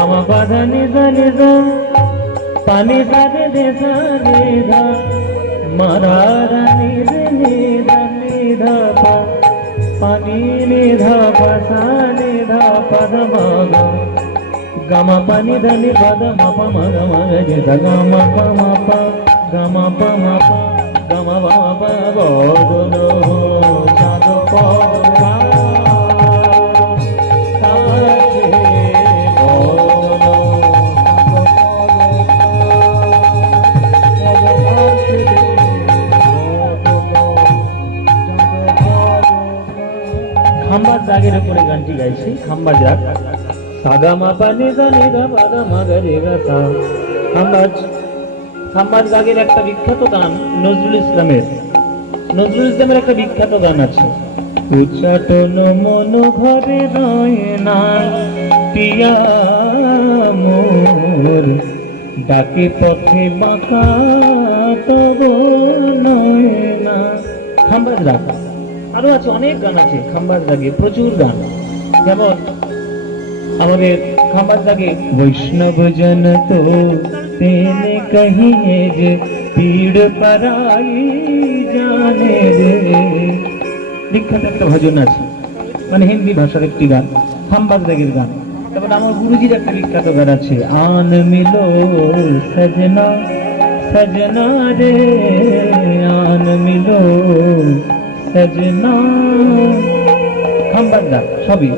Gamma পাধা Nida নিধা পানি সাধে দেশা নিধা মারা নিধা নিধা নিধা পানি নিধা পাশা নিধা পদ মগা গামা পানি ধনি পদ মপ মগ মগ নিধা গামা প মপ গামা প মপ গামা বাপ বদলো সাধু পগা খাম্বার দাগের উপরে গানটি গাইছি। খাম্বার দাগ সাগা মা পানি দা নিধা পাদা মা গা রে গা সা। খাম্বার দাগের একটা বিখ্যাত গান নজরুল ইসলামের একটা বিখ্যাত গান আছে। উচ্চাটন মন ঘরে রয় না পিয়া মোর ডাকে পথে বাঁকা তব নয় না। খাম্বার দাগ আরো আছে, অনেক গান আছে খাম্বার দাগে, প্রচুর গান। যেমন আমাদের খাম্বার দাগে বৈষ্ণব জন তো তেনে কহিয়ে যে পীড় পরাই জানে রে, বিখ্যাত একটা ভজন আছে, মানে হিন্দি ভাষার একটি গান, খাম্বার দাগের গান। তারপর আমার গুরুজির একটা বিখ্যাত গান আছে, আন মিলো সজনা সজনা রে আন মিলো সজনা। খাম্বার দাগ সবই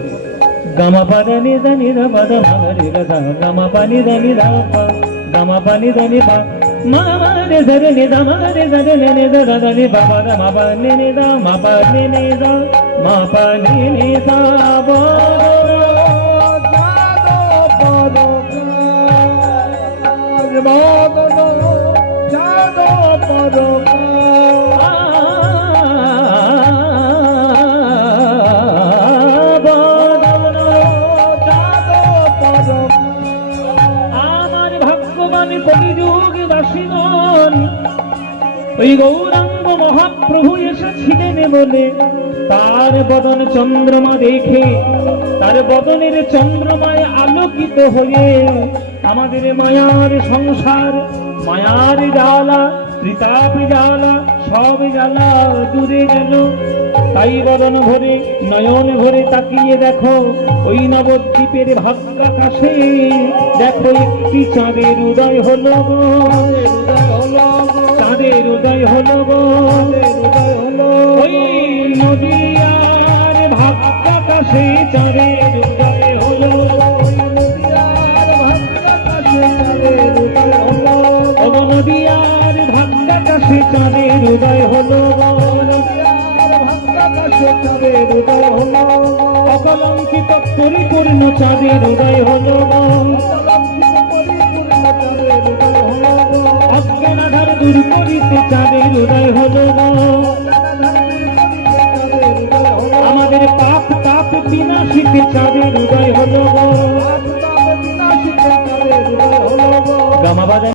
গামা পানি নিধা নিধা পদ মগ রে গা সা। গামা পানি ধা নিধা পা গামা পানি ধা নিধা মা রে ধরে নিধা মা রে ধরে নিধা ধা নি পা পদ মা পা নি নিধা মা পা নি নিধা মা পা নি নিধা বদলো সাধু পদ বদলো সাধু পদ ওই গৌরাঙ্গ মহাপ্রভু এসেছিলেন বলে তার বদন চন্দ্রমা দেখে, তার বদনের চন্দ্রমায় আলোকিত হয়ে আমাদের মায়ার সংসার, মায়ার জ্বালা, ত্রিতাপ জ্বালা, সব জ্বালা দূরে গেল। তাই বদন ভরে নয়ন ভরে তাকিয়ে দেখো ওই নবদ্বীপের ভাগ্যাকাশে, দেখো একটি চাঁদের উদয় হলো গো, চাঁদের উদয় হলো গো, ওই নদিয়ার ভাগ্যাকাশে চাঁদের উদয় হলো, নদিয়ার ভাগ্যাকাশে চাঁদের উদয় হলো, অকলঙ্কিত পরিপূর্ণ চাঁদের উদয় হলো, অজ্ঞানাধার দূর করিতে চাঁদের উদয় হলো, আমাদের পাপ তাপ বিনাশিতে চাঁদের